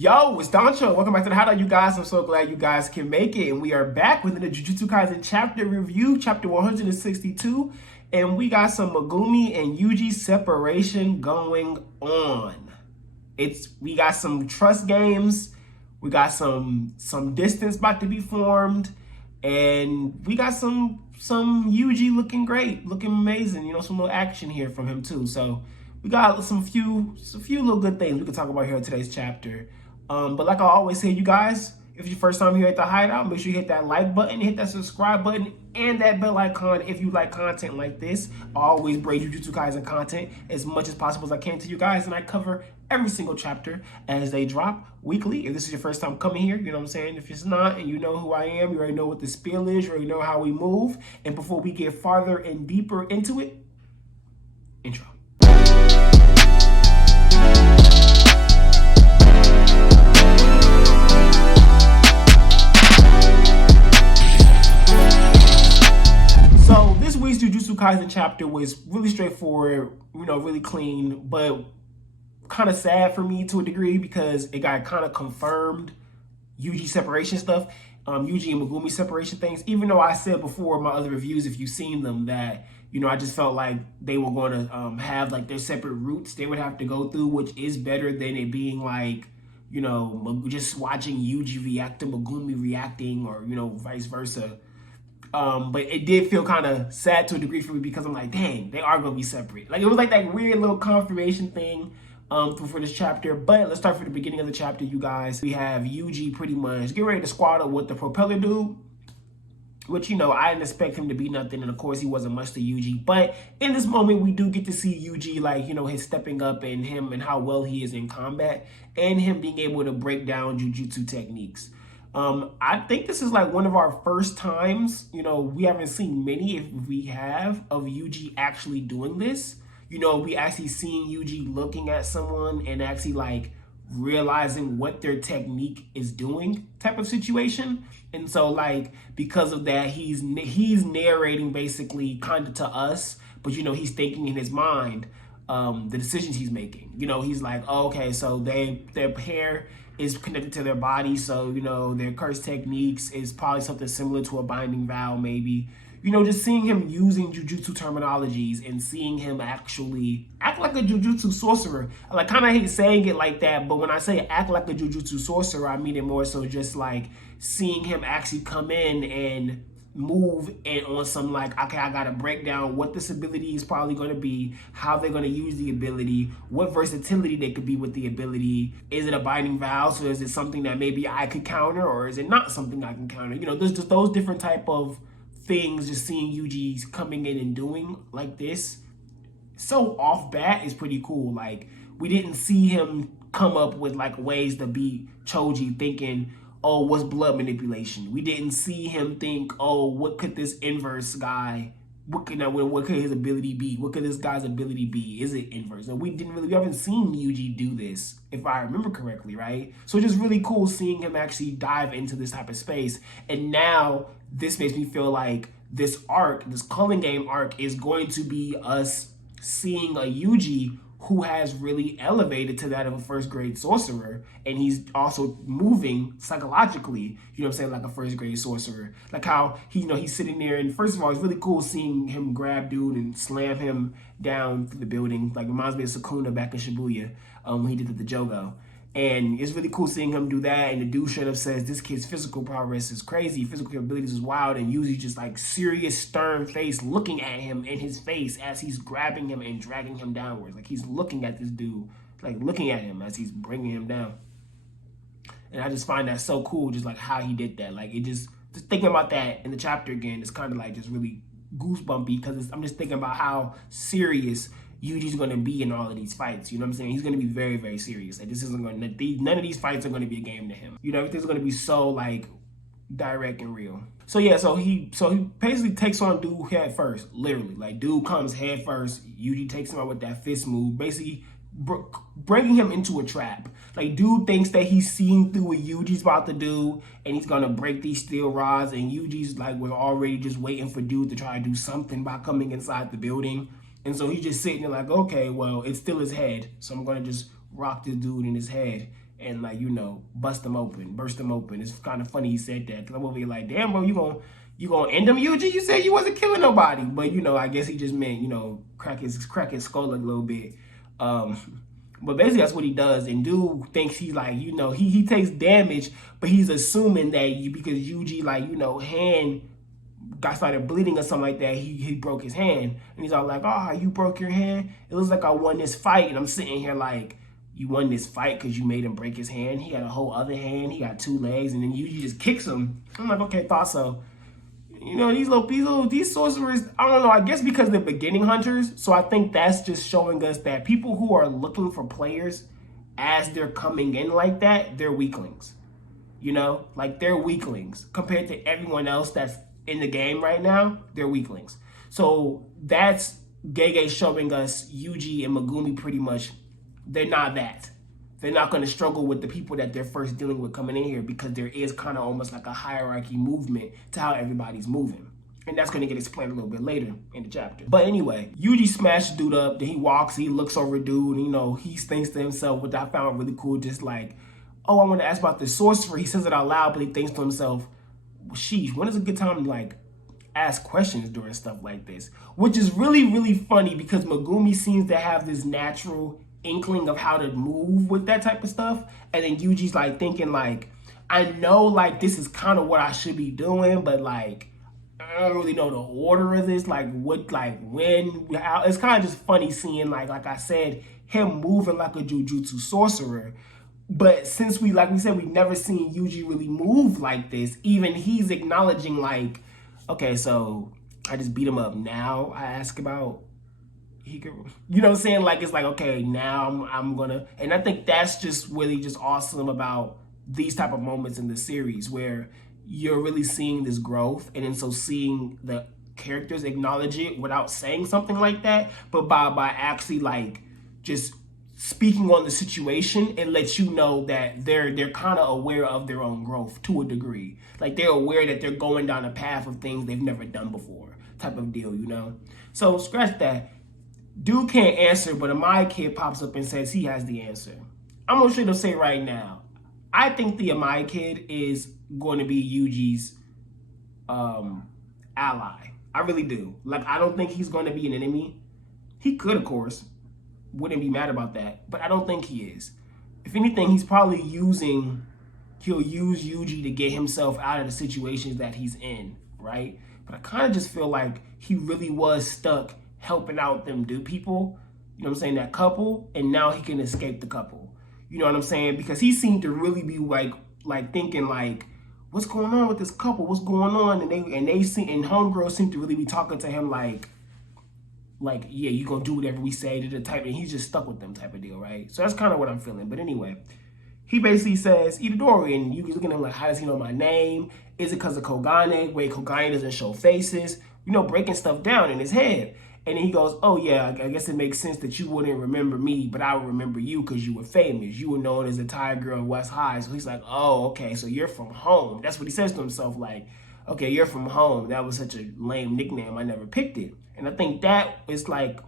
Yo, it's Doncho. Welcome back to the Hideout, you guys. I'm so glad you guys can make it. And we are back with the Jujutsu Kaisen Chapter review, Chapter 162. And we got some Megumi and Yuji separation going on. We got some trust games. We got some distance about to be formed. And we got some Yuji looking great, looking amazing. You know, some little action here from him too. So we got some few little good things we can talk about here in today's chapter. But like I always say, you guys, if it's your first time here at the Hideout, make sure you hit that like button, hit that subscribe button, and that bell icon if you like content like this. I always bring Jujutsu Kaisen content as much as possible as I can to you guys, and I cover every single chapter as they drop weekly. If this is your first time coming here, you know what I'm saying? If it's not, and you know who I am, you already know what the spiel is, you already know how we move. And before we get farther and deeper into it, intro. So this week's Jujutsu Kaisen chapter was really straightforward, you know, really clean, but kind of sad for me to a degree because it got kind of confirmed Yuji separation stuff, Yuji and Megumi separation things. Even though I said before in my other reviews, if you've seen them, that, you know, I just felt like they were going to have like their separate routes they would have to go through, which is better than it being like, you know, just watching Yuji react to Megumi reacting, or, you know, vice versa. But it did feel kind of sad to a degree for me because I'm like, dang, they are going to be separate. Like, it was like that weird little confirmation thing for this chapter. But let's start from the beginning of the chapter, you guys. We have Yuji pretty much getting ready to squad up with the propeller dude, which, you know, I didn't expect him to be nothing. And of course, he wasn't much to Yuji. But in this moment, we do get to see Yuji, like, you know, his stepping up and him and how well he is in combat and him being able to break down Jujutsu techniques. I think this is like one of our first times, you know, we haven't seen many, if we have, of Yuji actually doing this. You know, we actually seeing Yuji looking at someone and actually like realizing what their technique is doing type of situation. And so like, because of that, he's narrating basically kind of to us, but, you know, he's thinking in his mind the decisions he's making. You know, he's like, oh, okay, so their hair is connected to their body, so, you know, their curse techniques is probably something similar to a binding vow, maybe. You know, just seeing him using jujutsu terminologies and seeing him actually act like a jujutsu sorcerer. I like kind of hate saying it like that, but when I say act like a jujutsu sorcerer, I mean it more so just like seeing him actually come in and move and on some like, okay, I gotta break down what this ability is probably going to be, how they're going to use the ability, what versatility they could be with the ability. Is it a binding vow? So is it something that maybe I could counter, or is it not something I can counter? You know, there's just those different type of things. Just seeing Yuji's coming in and doing like this so off bat is pretty cool. Like, we didn't see him come up with like ways to beat Choji thinking, oh, what's blood manipulation? We didn't see him think, oh, what could this inverse guy, what could his ability be? What could this guy's ability be? Is it inverse? And we haven't seen Yuji do this, if I remember correctly, right? So it's just really cool seeing him actually dive into this type of space. And now this makes me feel like this arc, this Culling Game arc, is going to be us seeing a Yuji who has really elevated to that of a first grade sorcerer, and he's also moving psychologically, you know what I'm saying, like a first grade sorcerer. Like how he, you know, he's sitting there, and first of all, it's really cool seeing him grab dude and slam him down through the building. Like, reminds me of Sukuna back in Shibuya when he did it to Jogo. And it's really cool seeing him do that. And the dude straight up says this kid's physical progress is crazy, physical abilities is wild, and Yuji just like serious, stern face looking at him in his face as he's grabbing him and dragging him downwards. Like, he's looking at this dude, like looking at him as he's bringing him down. And I just find that so cool, just like how he did that. Like, it just thinking about that in the chapter again, it's kind of like just really goosebumpy, because I'm just thinking about how serious Yuji's going to be in all of these fights. You know what I'm saying? He's going to be very, very serious. Like, this isn't going to, none of these fights are going to be a game to him. You know, everything's going to be so like direct and real. So yeah, so he basically takes on dude head first, literally. Like, dude comes head first. Yuji takes him out with that fist move, basically bringing him into a trap. Like, dude thinks that he's seeing through what Yuji's about to do, and he's gonna break these steel rods, and Yuji's like was already just waiting for dude to try to do something by coming inside the building. And so he's just sitting there like, okay, well, it's still his head, so I'm going to just rock this dude in his head. and like, you know, burst them open. It's kind of funny he said that, because I'm over here like, damn, bro, you gonna end him, Yuji? You said you wasn't killing nobody. But, you know, I guess he just meant, you know, crack his skull a little bit. But basically that's what he does. And dude thinks he's like, you know, he takes damage, but he's assuming that because Yuji, like, you know, hand got started bleeding or something like that, he broke his hand. And he's all like, oh, you broke your hand? It looks like I won this fight. And I'm sitting here like, you won this fight because you made him break his hand? He had a whole other hand. He got 2 legs, and then Yuji just kicks him. I'm like, okay, thought so. You know, these sorcerers, I don't know, I guess because they're beginning hunters. So I think that's just showing us that people who are looking for players as they're coming in like that, they're weaklings. You know, like they're weaklings compared to everyone else that's in the game right now. They're weaklings. So that's Gege showing us Yuji and Megumi pretty much, they're not that. They're not going to struggle with the people that they're first dealing with coming in here, because there is kind of almost like a hierarchy movement to how everybody's moving. And that's going to get explained a little bit later in the chapter. But anyway, Yuji smashed dude up. Then he walks, he looks over dude, and, you know, he thinks to himself, which I found really cool, just like, oh, I want to ask about the sorcerer. He says it out loud, but he thinks to himself, well, sheesh, when is a good time to, like, ask questions during stuff like this? Which is really, really funny, because Megumi seems to have this natural inkling of how to move with that type of stuff, and then Yuji's like thinking like, I know like this is kind of what I should be doing, but like I don't really know the order of this, like what, like when, how. It's kind of just funny seeing like I said, him moving like a Jujutsu sorcerer. But since like we said, we've never seen Yuji really move like this. Even he's acknowledging like, okay, so I just beat him up. Now I ask about Higuruma. You know what I'm saying? Like, it's like, okay, now I'm gonna, and I think that's just really just awesome about these type of moments in the series, where you're really seeing this growth, and then so seeing the characters acknowledge it without saying something like that, but by actually like just speaking on the situation, it lets you know that they're kind of aware of their own growth to a degree. Like they're aware that they're going down a path of things they've never done before, type of deal, you know? So scratch that. Dude can't answer, but Amai kid pops up and says he has the answer. I'm gonna straight up say right now, I think the Amai kid is going to be Yuji's ally. I really do. Like, I don't think he's going to be an enemy. He could, of course. Wouldn't be mad about that. But I don't think he is. If anything, he'll use Yuji to get himself out of the situations that he's in, right? But I kind of just feel like he really was stuck helping out them people, you know what I'm saying, that couple, and now he can escape the couple. You know what I'm saying? Because he seemed to really be like thinking like, what's going on with this couple? What's going on? And homegirl seemed to really be talking to him like, yeah, you gonna do whatever we say, to the type, and he's just stuck with them type of deal, right? So that's kind of what I'm feeling. But anyway, he basically says Itadori, and you looking at him like, how does he know my name? Is it because of Kogane? Wait, Kogane doesn't show faces, you know, breaking stuff down in his head. And then he goes, oh yeah, I guess it makes sense that you wouldn't remember me, but I would remember you because you were famous. You were known as the Tiger Girl in West High. So he's like, oh, okay, so you're from home. That's what he says to himself, like, okay, you're from home. That was such a lame nickname. I never picked it. And I think that is like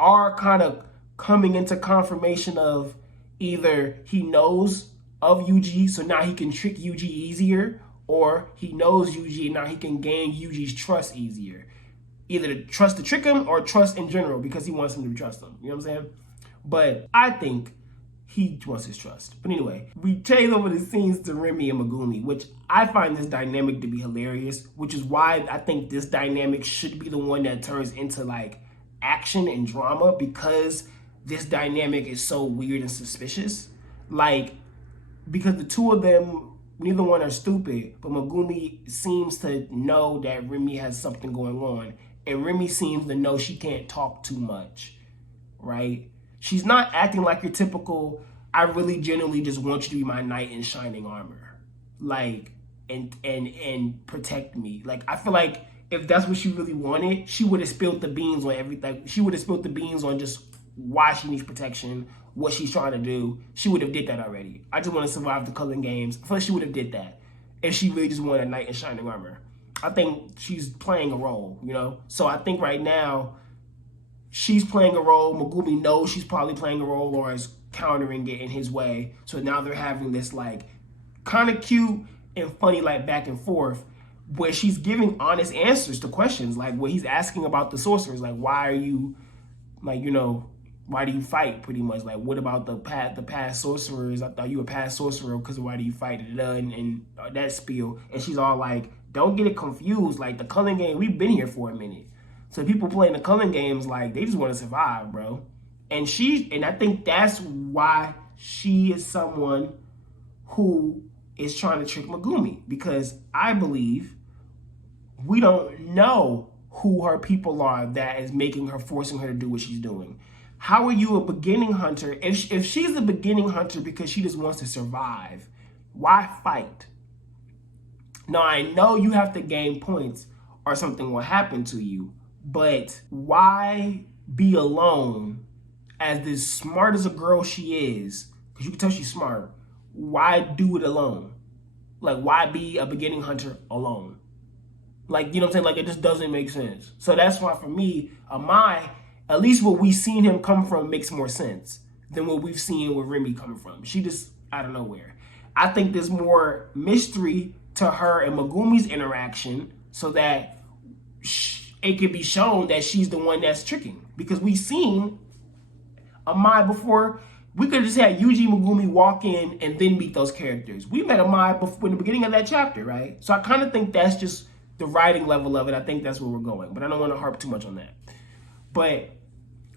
our kind of coming into confirmation of either he knows of Yuji, so now he can trick Yuji easier, or he knows Yuji and now he can gain Yuji's trust easier. Either to trust to trick him or trust in general because he wants him to trust him. You know what I'm saying? But I think he wants his trust. But anyway, we chase over the scenes to Remi and Megumi, which I find this dynamic to be hilarious, which is why I think this dynamic should be the one that turns into like action and drama, because this dynamic is so weird and suspicious. Like, because the two of them, neither one are stupid, but Megumi seems to know that Remi has something going on. And Remi seems to know she can't talk too much, right? She's not acting like your typical, I really genuinely just want you to be my knight in shining armor. Like, and protect me. Like, I feel like if that's what she really wanted, she would have spilled the beans on everything. She would have spilled the beans on just why she needs protection, what she's trying to do. She would have did that already. I just want to survive the Culling Games. I feel like she would have did that if she really just wanted a knight in shining armor. I think she's playing a role, you know? So I think right now she's playing a role. Megumi knows she's probably playing a role, or is countering it in his way. So now they're having this like kind of cute and funny like back and forth where she's giving honest answers to questions, like what he's asking about the sorcerers, like why are you, like, you know, why do you fight, pretty much, like what about the past sorcerers, I thought you were past sorcerer because why do you fight, and that spiel. And she's all like, don't get it confused, like the Culling game, we've been here for a minute, so people playing the Culling games, like they just want to survive, bro. And I think that's why she is someone who is trying to trick Megumi, because I believe we don't know who her people are that is making her, forcing her to do what she's doing. How are you a beginning hunter? If she's a beginning hunter because she just wants to survive, why fight? Now, I know you have to gain points or something will happen to you, but why be alone as this smart as a girl she is? Because you can tell she's smart. Why do it alone? Like, why be a beginning hunter alone? Like, you know what I'm saying? Like, it just doesn't make sense. So that's why, for me, Amai, at least what we've seen him come from makes more sense than what we've seen with Remi coming from. She just out of nowhere. I think there's more mystery to her and Megumi's interaction so that it can be shown that she's the one that's tricking. Because we've seen Amai before. We could have just had Yuji Megumi walk in and then meet those characters. We met Amai before in the beginning of that chapter, right? So I kind of think that's just the writing level of it. I think that's where we're going. But I don't want to harp too much on that. But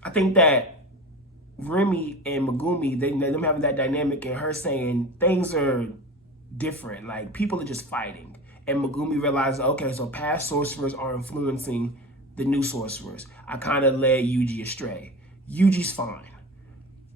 I think that Remi and Megumi, them having that dynamic and her saying things are different. Like, people are just fighting. And Megumi realizes, okay, so past sorcerers are influencing the new sorcerers. I kind of led Yuji astray. Yuji's fine.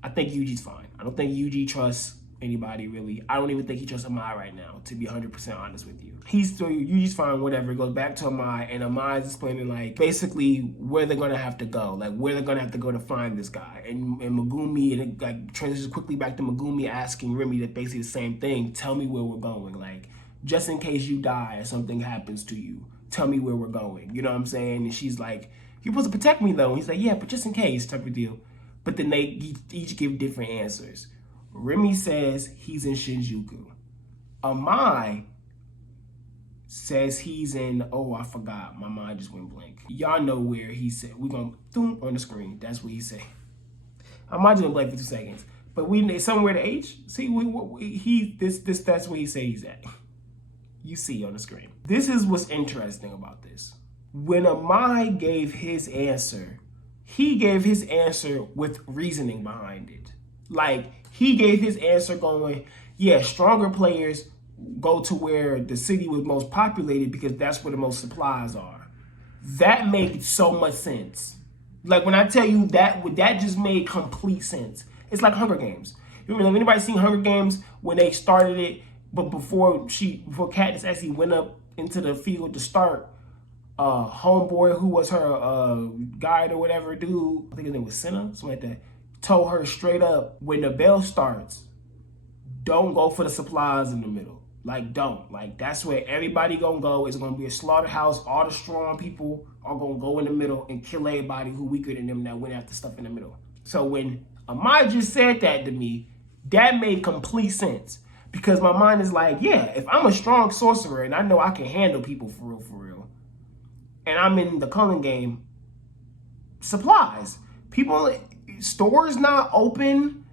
I think Yuji's fine. I don't think Yuji trusts anybody, really. I don't even think he trusts Amai right now, to be 100% honest with you. Yuji's fine, whatever. It goes back to Amai, and Amai is explaining, like, basically where they're going to have to go, like, where they're going to have to go to find this guy. And Megumi, and it, like, transitions quickly back to Megumi asking Remi that basically the same thing. Tell me where we're going. Like, just in case you die or something happens to you, tell me where we're going. You know what I'm saying? And she's like, you're supposed to protect me, though. And he's like, yeah, but just in case, type of deal. But then they each give different answers. Remi says he's in Shinjuku. Amai says he's in, oh, I forgot. My mind just went blank. Y'all know where he said. We're going to on the screen. That's what he said. Amai just went blank for 2 seconds. But we somewhere to H. See, that's where he said he's at. You see on the screen. This is what's interesting about this. When Amai gave his answer, he gave his answer with reasoning behind it. Like, he gave his answer going, yeah, stronger players go to where the city was most populated because that's where the most supplies are. That made so much sense. Like, when I tell you that just made complete sense. It's like Hunger Games. You remember, if anybody seen Hunger Games when they started it, but before Katniss actually went up into the field to start, homeboy who was her guide or whatever dude, I think his name was Senna, something like that, told her straight up, when the bell starts, don't go for the supplies in the middle. Like, don't. Like, that's where everybody gonna go. It's gonna be a slaughterhouse. All the strong people are gonna go in the middle and kill everybody who weaker than them that went after stuff in the middle. So when Amai just said that to me, that made complete sense. Because my mind is like, yeah, if I'm a strong sorcerer and I know I can handle people for real, and I'm in the Culling game, supplies, people, stores not open,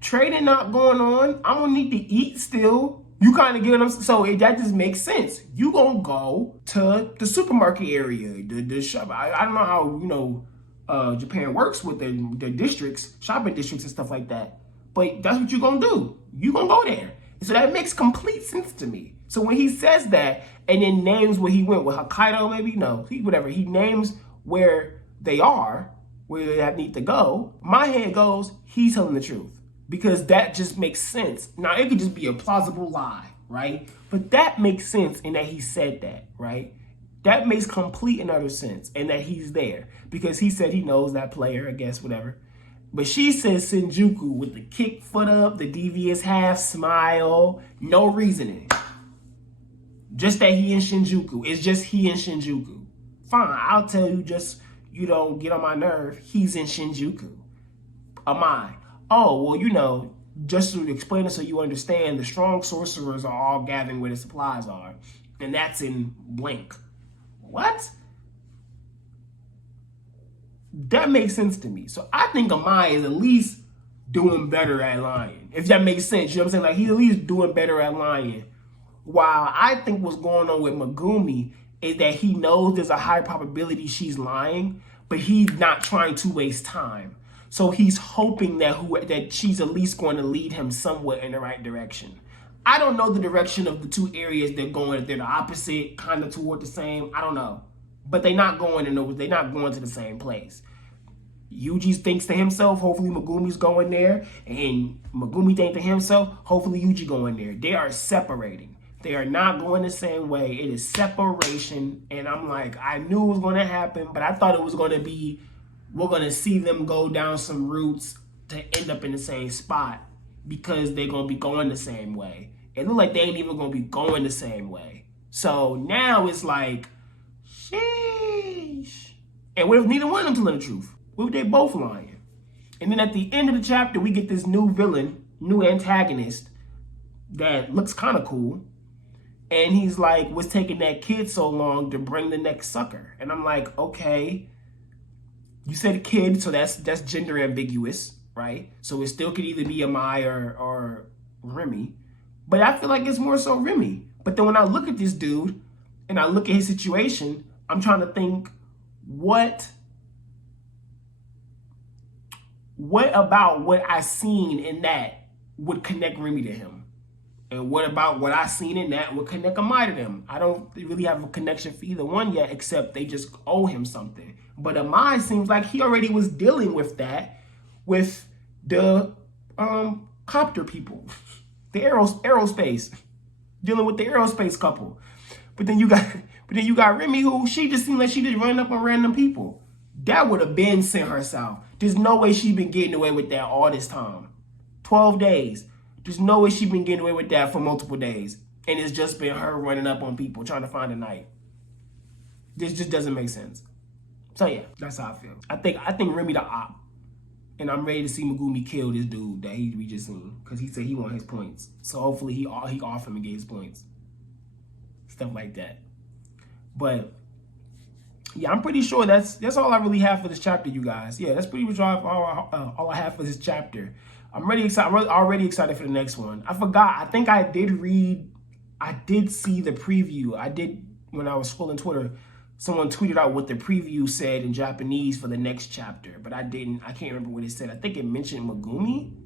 trading not going on, I'm gonna need to eat still. You kind of get what I'm saying? So that just makes sense. You gonna go to the supermarket area, the shop. I don't know how, Japan works with their districts, shopping districts and stuff like that. But that's what you gonna do. You gonna go there. So that makes complete sense to me. So when he says that and then names where he went with Hokkaido, maybe, no, whatever. He names where they are, where they need to go. My head goes, he's telling the truth. Because that just makes sense. Now, it could just be a plausible lie, right? But that makes sense in that he said that, right? That makes complete and utter sense, and that he's there. Because he said he knows that player, I guess, whatever. But she says Shinjuku with the kick foot up, the devious half smile, no reasoning. Just that he in Shinjuku. It's just he in Shinjuku. Fine, I'll tell you, just, you don't get on my nerve. He's in Shinjuku. Amai. oh, well, you know, just to explain it so you understand, the strong sorcerers are all gathering where the supplies are. And that's in blank. What? That makes sense to me. So I think Amai is at least doing better at lying. If that makes sense. You know what I'm saying? Like, he's at least doing better at lying. While I think what's going on with Megumi is that he knows there's a high probability she's lying, but he's not trying to waste time. So he's hoping that she's at least going to lead him somewhat in the right direction. I don't know the direction of the two areas they're going. If they're the opposite, kind of toward the same. I don't know. But they're not going to the same place. Yuji thinks to himself, hopefully Megumi's going there. And Megumi thinks to himself, hopefully Yuji going there. They are separating. They are not going the same way. It is separation. And I'm like, I knew it was going to happen, but I thought it was going to be, we're going to see them go down some routes to end up in the same spot because they're going to be going the same way. It looked like they ain't even going to be going the same way. So now it's like, sheesh. And what if neither one of them telling the truth? What if they both lying? And then at the end of the chapter, we get this new villain, new antagonist that looks kind of cool. And he's like, what's taking that kid so long to bring the next sucker? And I'm like, okay, you said kid, so that's gender ambiguous, right? So it still could either be Amai or Remi. But I feel like it's more so Remi. But then when I look at this dude and I look at his situation, I'm trying to think, what about what I seen in that would connect Remi to him? And what about what I seen in that would connect Amai to them? I don't really have a connection for either one yet, except they just owe him something. But Amai seems like he already was dealing with that with the copter people, the aerospace, dealing with the aerospace couple. But then you got Remi, who she just seemed like she just running up on random people. That would have been sent herself. There's no way she's been getting away with that all this time. 12 days. There's no way she's been getting away with that for multiple days. And it's just been her running up on people, trying to find a night. This just doesn't make sense. So yeah, that's how I feel. I think Remi the op. And I'm ready to see Megumi kill this dude that we just seen. Because he said he want his points. So hopefully he off him and get his points. Stuff like that. But yeah, I'm pretty sure that's all I really have for this chapter, you guys. Yeah, that's pretty much all I have for this chapter. I'm really excited. I'm already excited for the next one. I forgot. I think I did see the preview. When I was scrolling Twitter, someone tweeted out what the preview said in Japanese for the next chapter, but I can't remember what it said. I think it mentioned Megumi.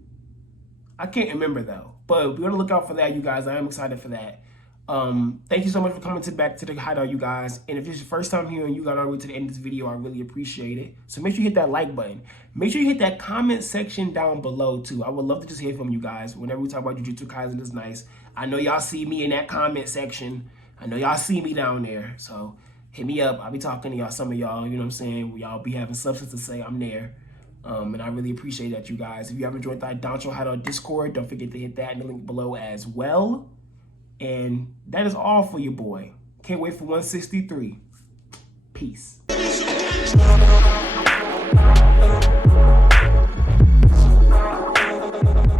I can't remember though, but be on the lookout for that, you guys. I am excited for that. Thank you so much for coming back to the Hideout, you guys. And if it's your first time here and you got all the way to the end of this video, I really appreciate it. So make sure you hit that like button. Make sure you hit that comment section down below too. I would love to just hear from you guys. Whenever we talk about Jujutsu Kaisen, it's nice. I know y'all see me in that comment section. I know y'all see me down there. So hit me up. I'll be talking to y'all, some of y'all, you know what I'm saying? Y'all be having substance to say, I'm there. And I really appreciate that, you guys. If you ever enjoyed that Doncho Hideout Discord, don't forget to hit that in the link below as well. And that is all for your boy. Can't wait for 163. Peace.